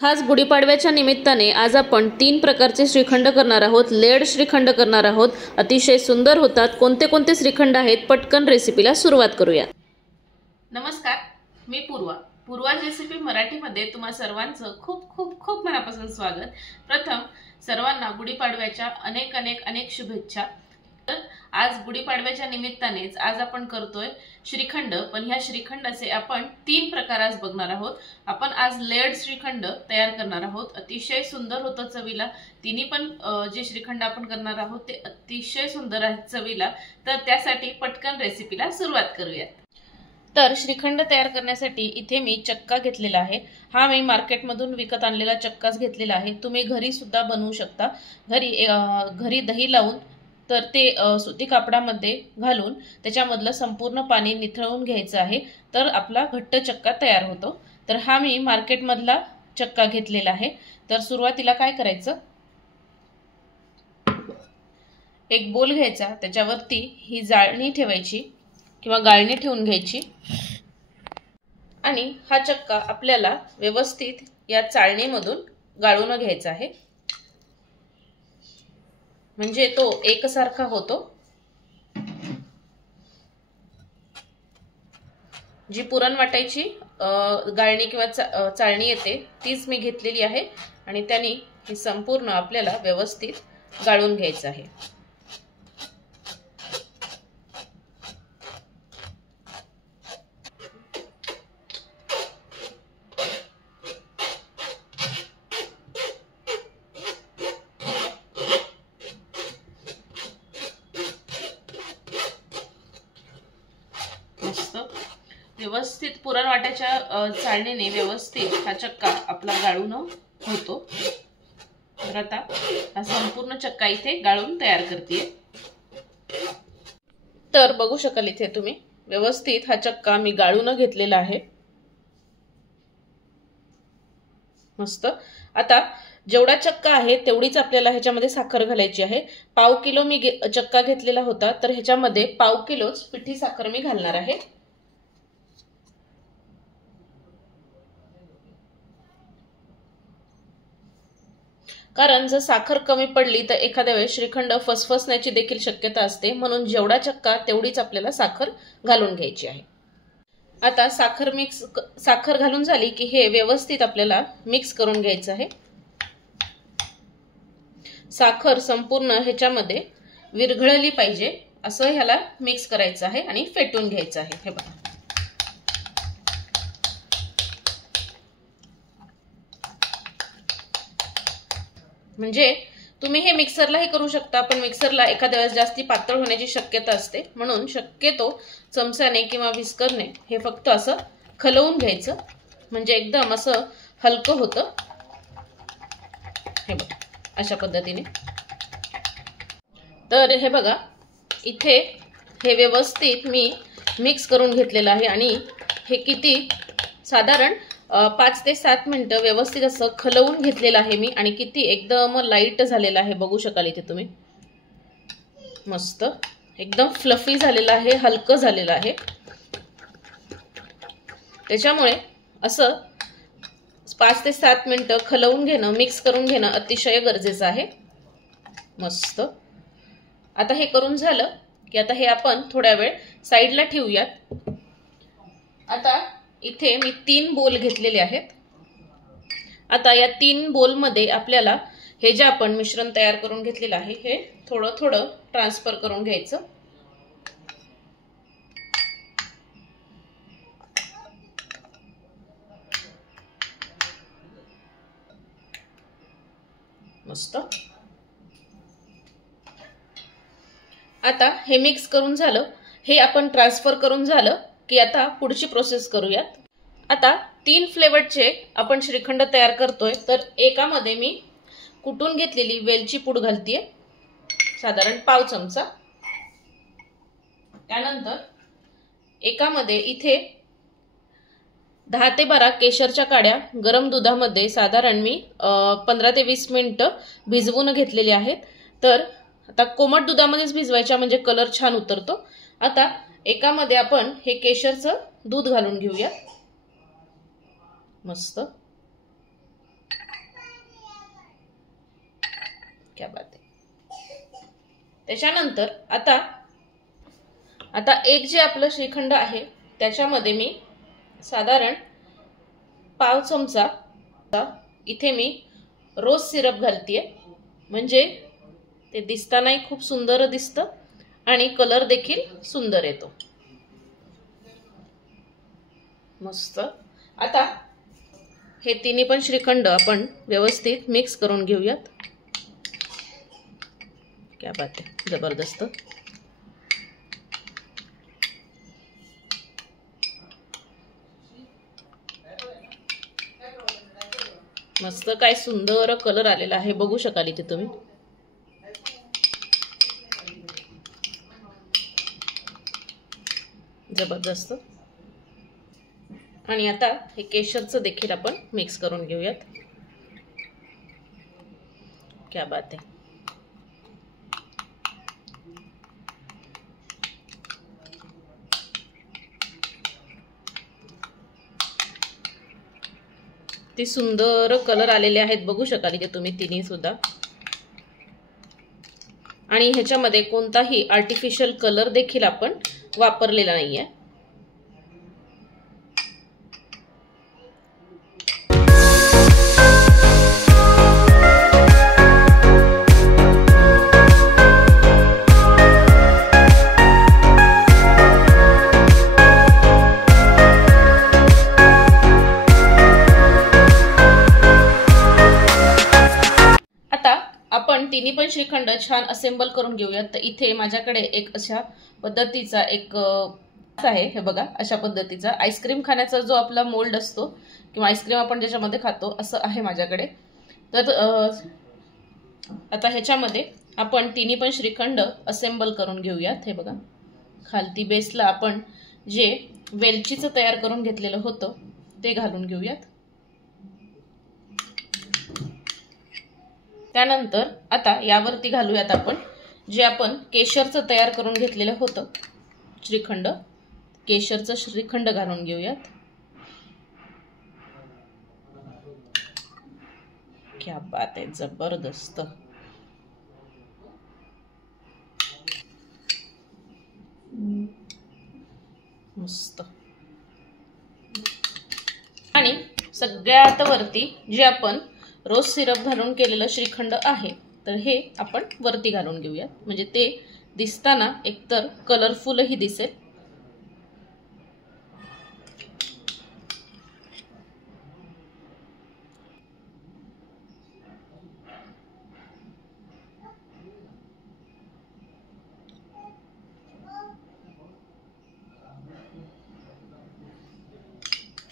खास गुढीपाडव्याच्या निमित्ताने आज आपण 3 प्रकारचे श्रीखंड करणार आहोत। लेड श्रीखंड करणार आहोत। अतिशय सुंदर होतात। कोणते कोणते श्रीखंड आहेत, पटकन रेसिपीला सुरुवात करूया। नमस्कार, मी पूर्वाज रेसिपी मराठीमध्ये तुम्हा सर्वांचं खूप खूप खूप मनापासून स्वागत। प्रथम सर्वांना गुढीपाडव्याच्या अनेक शुभेच्छा। आज गुढीपाडव्याच्या निमित्तानेच आज आपण करतोय श्रीखंड, पण ह्या श्रीखंडाचे आपण 3 प्रकार आज बघणार आहोत। आपण आज लेड श्रीखंड तयार करणार आहोत। अतिशय सुंदर होतं चवीला। तिन्ही पण जे श्रीखंड आपण करणार आहोत ते अतिशय सुंदर आहेत चवीला। तर त्यासाठी पटकन रेसिपीला सुरुवात करूया। तर श्रीखंड तयार करण्यासाठी इथे मी चक्का घेतलेला आहे। हा मी मार्केटमधून विकत आणलेला चक्काच घेतलेला आहे। तुम्ही घरी सुद्धा बनवू शकता। घरी दही लावून तर ते सुती कापडामध्ये घालून त्याच्यामधलं संपूर्ण पाणी निथळून घ्यायचं आहे, तर आपला घट्ट चक्का तयार होतो। तर हा मी मार्केटमधला चक्का घेतलेला आहे। तर सुरुवातीला काय करायचं, एक बोल घ्यायचा, त्याच्यावरती ही जाळणी ठेवायची किंवा गाळणी ठेवून घ्यायची आणि हा चक्का आपल्याला व्यवस्थित या चाळणीमधून गाळून घ्यायचा आहे, म्हणजे तो एकसारखा होतो। जी पुरण वाटायची गाळणी किंवा चाळणी येते तीच मी घेतलेली आहे आणि त्याने हे संपूर्ण आपल्याला व्यवस्थित गाळून घ्यायचं आहे। व्यवस्थित पुरण वाट्याच्या चाळणीने व्यवस्थित हा चक्का आपला गाळून होतो। तर आता हा संपूर्ण चक्का इथे गाळून तयार करते। तर बघू शकाल इथे तुम्ही व्यवस्थित हा चक्का मी गाळून घेतलेला आहे। मस्त। आता जेवढा चक्का आहे तेवढीच आपल्याला ह्याच्यामध्ये साखर घालायची आहे। पाव किलो मी चक्का घेतलेला होता, तर ह्याच्यामध्ये पाव किलोच पिठी साखर मी घालणार आहे। कारण जर साखर कमी पडली तर एखाद्या वेळेस श्रीखंड फसफसण्याची देखील शक्यता असते, म्हणून जेवढा चक्का तेवढीच आपल्याला साखर घालून घ्यायची आहे। आता साखर घालून झाली की हे व्यवस्थित आपल्याला मिक्स करून घ्यायचं आहे। साखर संपूर्ण ह्याच्यामध्ये विरघळली पाहिजे असं ह्याला मिक्स करायचं आहे आणि फेटून घ्यायचं आहे। हे बघा, म्हणजे तुम्ही हे मिक्सरलाही करू शकता, पण मिक्सरला एखाद्या वेळेस जास्ती पातळ होण्याची शक्यता असते, म्हणून शक्यतो चमच्याने किंवा विस्करने हे फक्त असं खलवून घ्यायचं, म्हणजे एकदम असं हलकं होतं। हे बघा अशा पद्धतीने। तर हे बघा इथे हे व्यवस्थित मी मिक्स करून घेतलेलं आहे आणि हे किती साधारण 5 ते 7 मिनिटं व्यवस्थित असं खलवून घेतलेलं आहे मी, आणि किती एकदम लाईट झालेलं आहे बघू शकाल इथे तुम्ही। मस्त एकदम फ्लफी झालेलं आहे, हलकं झालेलं आहे। त्याच्यामुळे असं 5 ते 7 मिनिटं खलवून घेणं, मिक्स करून घेणं अतिशय गरजेचं आहे। मस्त। आता हे करून झालं की आता हे आपण थोड्या वेळ साईडला ठेवूयात। आता इथे मी 3 बोल घेतलेले आहेत। आता या 3 बोल मध्ये आपल्याला हे जे आपण मिश्रण तयार करून घेतलेलं आहे हे थोडं थोडं ट्रान्सफर करून घ्यायचं। मस्त। आता हे मिक्स करून झालं, हे आपण ट्रान्सफर करून झालं की आता पुढची प्रोसेस करूयात। आता 3 फ्लेवरचे आपण श्रीखंड तयार करतोय, तर एकामध्ये मी कुटून घेतलेली वेलची पूड घालतेय, साधारण पाव चमचा। त्यानंतर एकामध्ये इथे 10 ते 12 केशरच्या काड्या गरम दुधामध्ये साधारण मी 15 ते 20 मिनिटं भिजवून घेतलेले आहेत। तर आता कोमट दुधामध्येच भिजवायच्या, म्हणजे कलर छान उतरतो। आता एकामध्ये आपण हे केशरचं दूध घालून घेऊया। मस्त। क्या बात आहे। त्याच्यानंतर आता एक जे आपलं श्रीखंड आहे त्याच्यामध्ये मी साधारण पाव चमचा इथे मी रोज सिरप घालतीये, म्हणजे ते दिसतानाही खूप सुंदर दिसतं आणि कलर देखील सुंदर येतो। मस्त। आता हे तिन्ही पण श्रीखंड आपण व्यवस्थित मिक्स करून घेऊयात। क्या बात आहे, जबरदस्त। मस्त, काय सुंदर कलर आलेला आहे, बघू शकाल इथे तुम्ही। जबरदस्त। आणि आता हे केशरचं देखील आपण मिक्स करून घेऊयात। क्या बात आहे। ते सुंदर कलर आलेले आहेत, बघू शकाल इथे तुम्ही तिन्ही सुद्धा। आणि ह्याच्यामध्ये कोणताही आर्टिफिशियल कलर देखील आपण वापरलेला नाहीये। आपण तिन्ही पण श्रीखंड छान असेंबल करून घेऊयात। तर इथे माझ्याकडे एक अशा पद्धतीचा एक आहे, हे बघा, अशा पद्धतीचा आईस्क्रीम खाण्याचा जो आपला मोल्ड असतो किंवा आईस्क्रीम आपण ज्याच्यामध्ये खातो असं आहे माझ्याकडे। तर आता ह्याच्यामध्ये आपण तिन्ही पण श्रीखंड असेंबल करून घेऊयात। हे बघा, खालती बेसला आपण जे वेलचीचं तयार करून घेतलेलं होतं ते घालून घेऊयात। त्यानंतर आता यावरती घालूयात आपण जे आपण केशरचं तयार करून घेतलेलं होतं श्रीखंड, केशरचं श्रीखंड घालून घेऊयात। क्या बात आहे, जबरदस्त। मस्त। आणि सगळ्यात वरती जे आपण रोज सिरप घालून केलेलं श्रीखंड आहे तर हे आपण वरती घालून घेऊयात, म्हणजे ते दिसताना एकतर कलरफुलही दिसेल।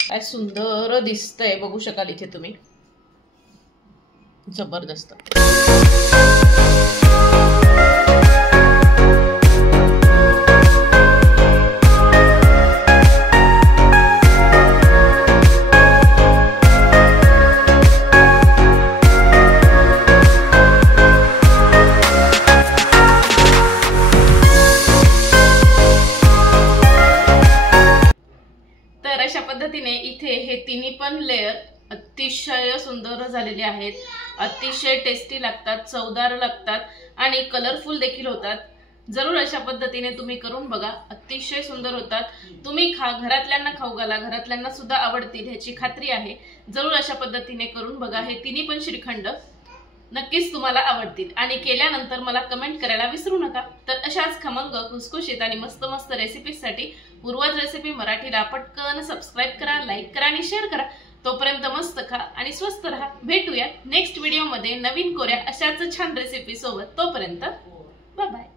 काय सुंदर दिसतंय, बघू शकाल इथे तुम्ही। जबरदस्त। तर अशा पद्धतीने इथे हे तिन्ही पण लेयर अतिशय सुंदर झालेले आहेत, अतिशय टेस्टी लागतात, चवदार लागतात आणि कलरफुल देखील होतात। जरूर अशा पद्धतीने तुम्ही करून बघा, अतिशय सुंदर होतात। तुम्ही घरातल्यांना खाऊ घाला, घरातल्यांना सुद्धा आवडतील ह्याची खात्री आहे। जरूर अशा पद्धतीने करून बघा, हे तिन्ही पण श्रीखंड नक्कीच तुम्हाला आवडतील आणि केल्यानंतर मला कमेंट करायला विसरू नका। तर अशाच खमंग, खुसखुशीत आणि मस्त मस्त रेसिपीजसाठी पूर्वाज रेसिपी मराठीला पटकन सबस्क्राइब करा, लाईक करा आणि शेअर करा। तोपर्यंत मस्त खा आणि स्वस्त रहा। भेटूया नेक्स्ट व्हिडिओ मध्ये नवीन कोऱ्या अशाच छान रेसिपी सोबत। तोपर्यंत बाय बाय।